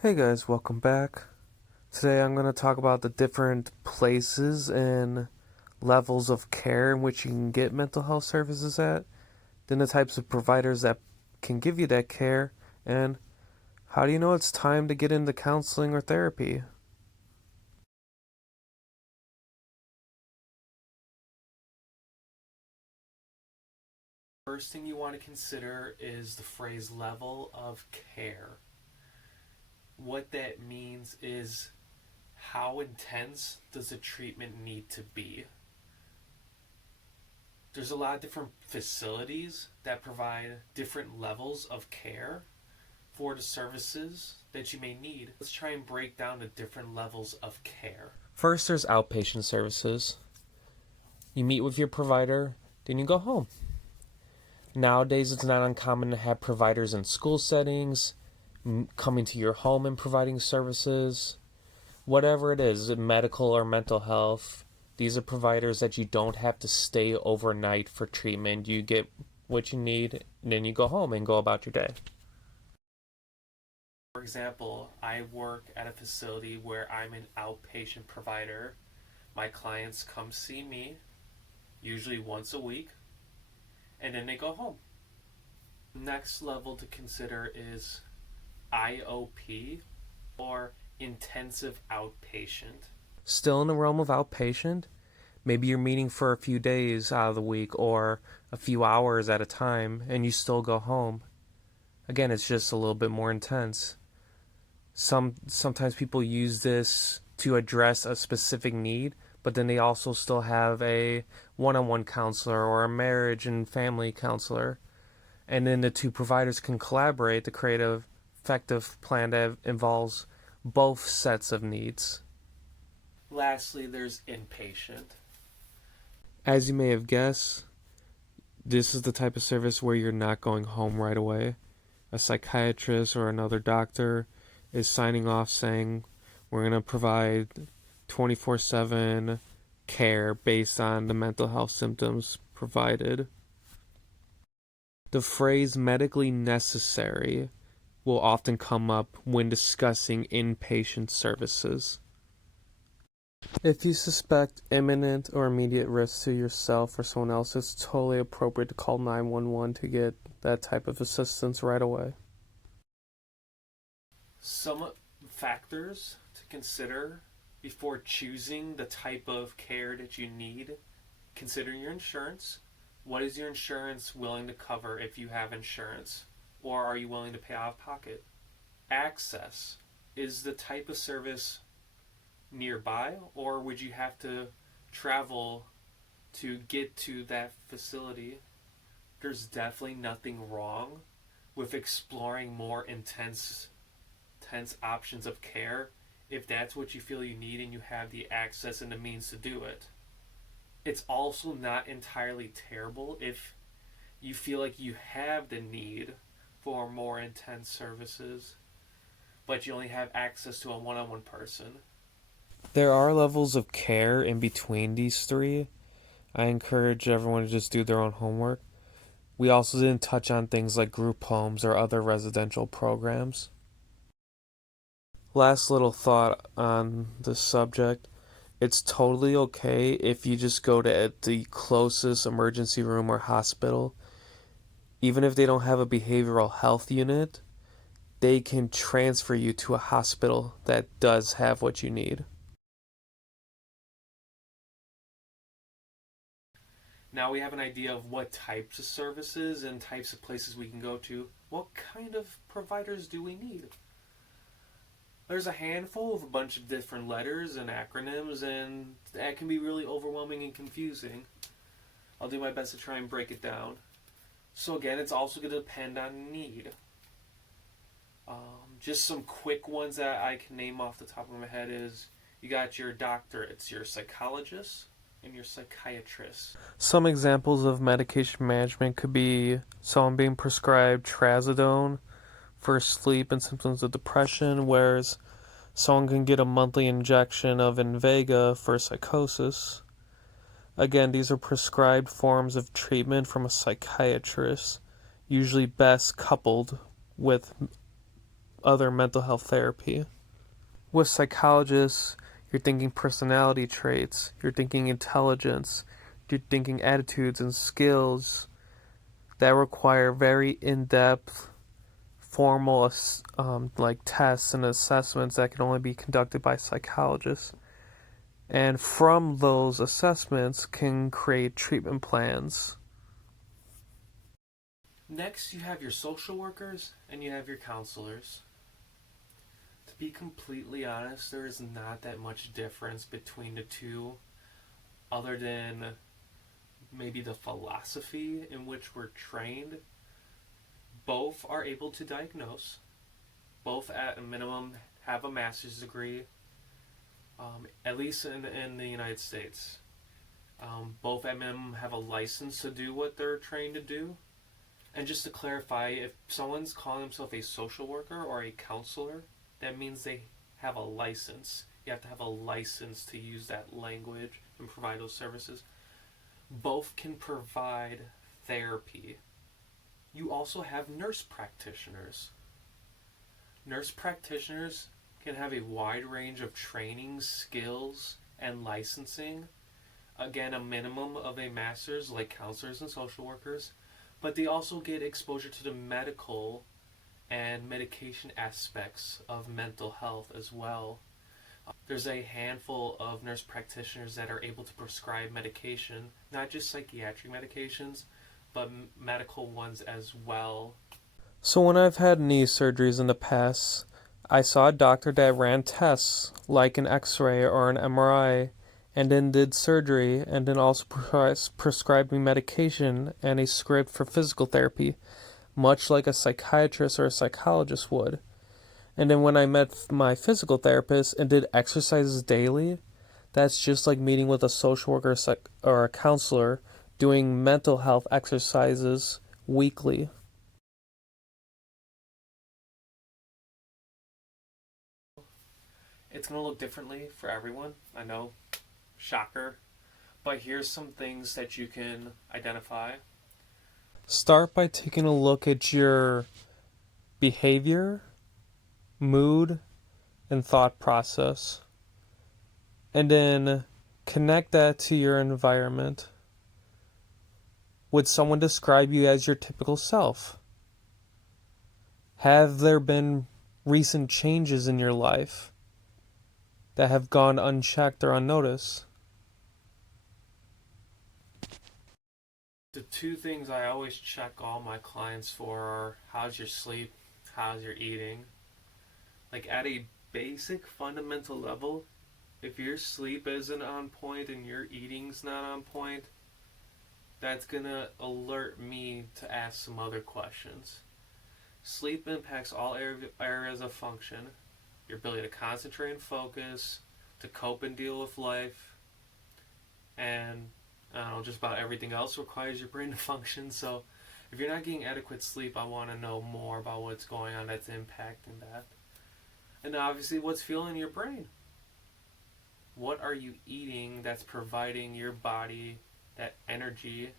Hey guys, welcome back. Today I'm going to talk about the different places and levels of care in which you can get mental health services at, then the types of providers that can give you that care, and how do you know it's time to get into counseling or therapy? First thing you want to consider is the phrase level of care. What that means is how intense does the treatment need to be? There's a lot of different facilities that provide different levels of care for the services that you may need. Let's try and break down the different levels of care. First, there's outpatient services. You meet with your provider, then you go home. Nowadays, it's not uncommon to have providers in school settings, coming to your home and providing services. Whatever it is, medical or mental health, these are providers that you don't have to stay overnight for treatment. You get what you need, and then you go home and go about your day. For example, I work at a facility where I'm an outpatient provider. My clients come see me, usually once a week, and then they go home. Next level to consider is IOP, or intensive outpatient. Still in the realm of outpatient, maybe you're meeting for a few days out of the week or a few hours at a time, and you still go home. Again, it's just a little bit more intense. Sometimes people use this to address a specific need, but then they also still have a one-on-one counselor or a marriage and family counselor. And then the two providers can collaborate to create an effective plan that involves both sets of needs. Lastly, there's inpatient. As you may have guessed, this is the type of service where you're not going home right away. A psychiatrist or another doctor is signing off saying, we're going to provide 24/7 care based on the mental health symptoms provided. The phrase medically necessary will often come up when discussing inpatient services. If you suspect imminent or immediate risk to yourself or someone else, it's totally appropriate to call 911 to get that type of assistance right away. Some factors to consider before choosing the type of care that you need: consider your insurance. What is your insurance willing to cover if you have insurance? Or are you willing to pay out of pocket? Access. Is the type of service nearby, or would you have to travel to get to that facility? There's definitely nothing wrong with exploring more intense options of care if that's what you feel you need and you have the access and the means to do it. It's also not entirely terrible if you feel like you have the need for more intense services, but you only have access to a one-on-one person. There are levels of care in between these three. I encourage everyone to just do their own homework. We also didn't touch on things like group homes or other residential programs. Last little thought on this subject. It's totally okay if you just go to the closest emergency room or hospital. Even if they don't have a behavioral health unit, they can transfer you to a hospital that does have what you need. Now we have an idea of what types of services and types of places we can go to. What kind of providers do we need? There's a handful of a bunch of different letters and acronyms, and that can be really overwhelming and confusing. I'll do my best to try and break it down. So again, it's also going to depend on need. Just some quick ones that I can name off the top of my head is, you got your doctor, it's your psychologist, and your psychiatrist. Some examples of medication management could be someone being prescribed trazodone for sleep and symptoms of depression, whereas someone can get a monthly injection of Invega for psychosis. Again, these are prescribed forms of treatment from a psychiatrist, usually best coupled with other mental health therapy. With psychologists, you're thinking personality traits, you're thinking intelligence, you're thinking attitudes and skills that require very in-depth, formal like tests and assessments that can only be conducted by psychologists. And from those assessments can create treatment plans. Next, you have your social workers and you have your counselors. To be completely honest, there is not that much difference between the two, other than maybe the philosophy in which we're trained. Both are able to diagnose, both at a minimum have a master's degree, at least in the United States. Both at minimum have a license to do what they're trained to do. And just to clarify, if someone's calling themselves a social worker or a counselor, that means they have a license. You have to have a license to use that language and provide those services. Both can provide therapy. You also have nurse practitioners. Nurse practitioners can have a wide range of training, skills, and licensing. Again, a minimum of a master's, like counselors and social workers, but they also get exposure to the medical and medication aspects of mental health as well. There's a handful of nurse practitioners that are able to prescribe medication, not just psychiatric medications, but medical ones as well. So when I've had knee surgeries in the past, I saw a doctor that ran tests like an x-ray or an MRI and then did surgery and then also prescribed me medication and a script for physical therapy, much like a psychiatrist or a psychologist would. And then when I met my physical therapist and did exercises daily, that's just like meeting with a social worker or a counselor doing mental health exercises weekly. It's going to look differently for everyone. I know, shocker. But here's some things that you can identify. Start by taking a look at your behavior, mood, and thought process. And then connect that to your environment. Would someone describe you as your typical self? Have there been recent changes in your life that have gone unchecked or unnoticed? The two things I always check all my clients for are how's your sleep, how's your eating. Like at a basic fundamental level, if your sleep isn't on point and your eating's not on point, that's gonna alert me to ask some other questions. Sleep impacts all areas of function, your ability to concentrate and focus, to cope and deal with life, and I don't know, just about everything else requires your brain to function. So if you're not getting adequate sleep, I want to know more about what's going on that's impacting that. And obviously, what's fueling your brain? What are you eating that's providing your body that energy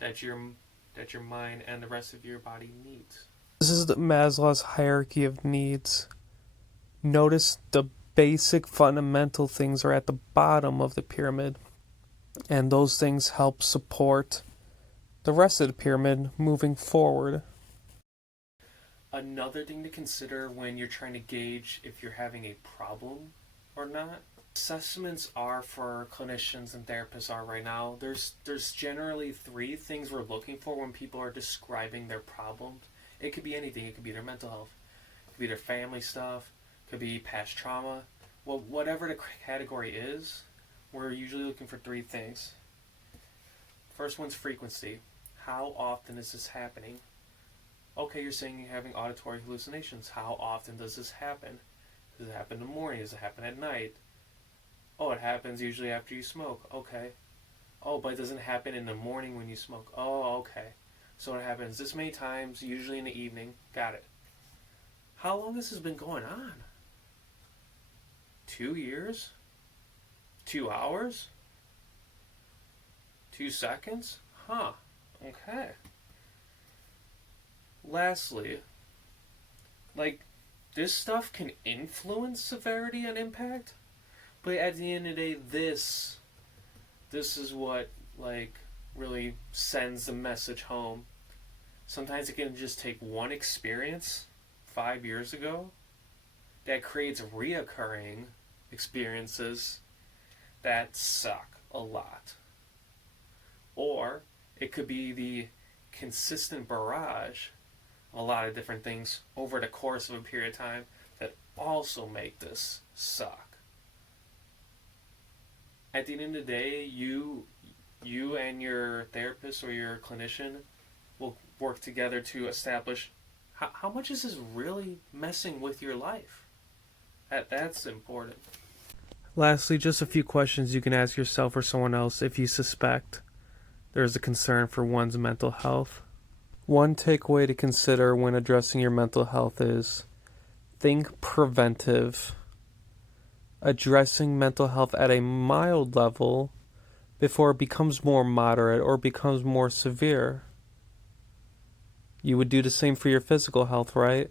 that your mind and the rest of your body needs? This is the Maslow's hierarchy of needs. Notice the basic fundamental things are at the bottom of the pyramid, and those things help support the rest of the pyramid moving forward. Another thing to consider when you're trying to gauge if you're having a problem or not. Assessments are for clinicians and therapists are right now. There's generally three things we're looking for when people are describing their problems. It could be anything. It could be their mental health. It could be their family stuff. It could be past trauma. Well, whatever the category is, we're usually looking for three things. First one's frequency. How often is this happening? Okay, you're saying you're having auditory hallucinations. How often does this happen? Does it happen in the morning? Does it happen at night? Oh, it happens usually after you smoke. Okay. Oh, but it doesn't happen in the morning when you smoke. Oh, okay. So it happens this many times, usually in the evening. Got it. How long has this been going on? 2 years? 2 hours? 2 seconds? Huh. Okay. Lastly, like this stuff can influence severity and impact, but at the end of the day, this is what like really sends the message home. Sometimes it can just take one experience 5 years ago that creates reoccurring experiences that suck a lot. Or it could be the consistent barrage of a lot of different things over the course of a period of time that also make this suck. At the end of the day, you and your therapist or your clinician will work together to establish how much is this really messing with your life. That's important. Lastly, just a few questions you can ask yourself or someone else if you suspect there is a concern for one's mental health. One takeaway to consider when addressing your mental health is think preventive. Addressing mental health at a mild level before it becomes more moderate or becomes more severe. You would do the same for your physical health, right?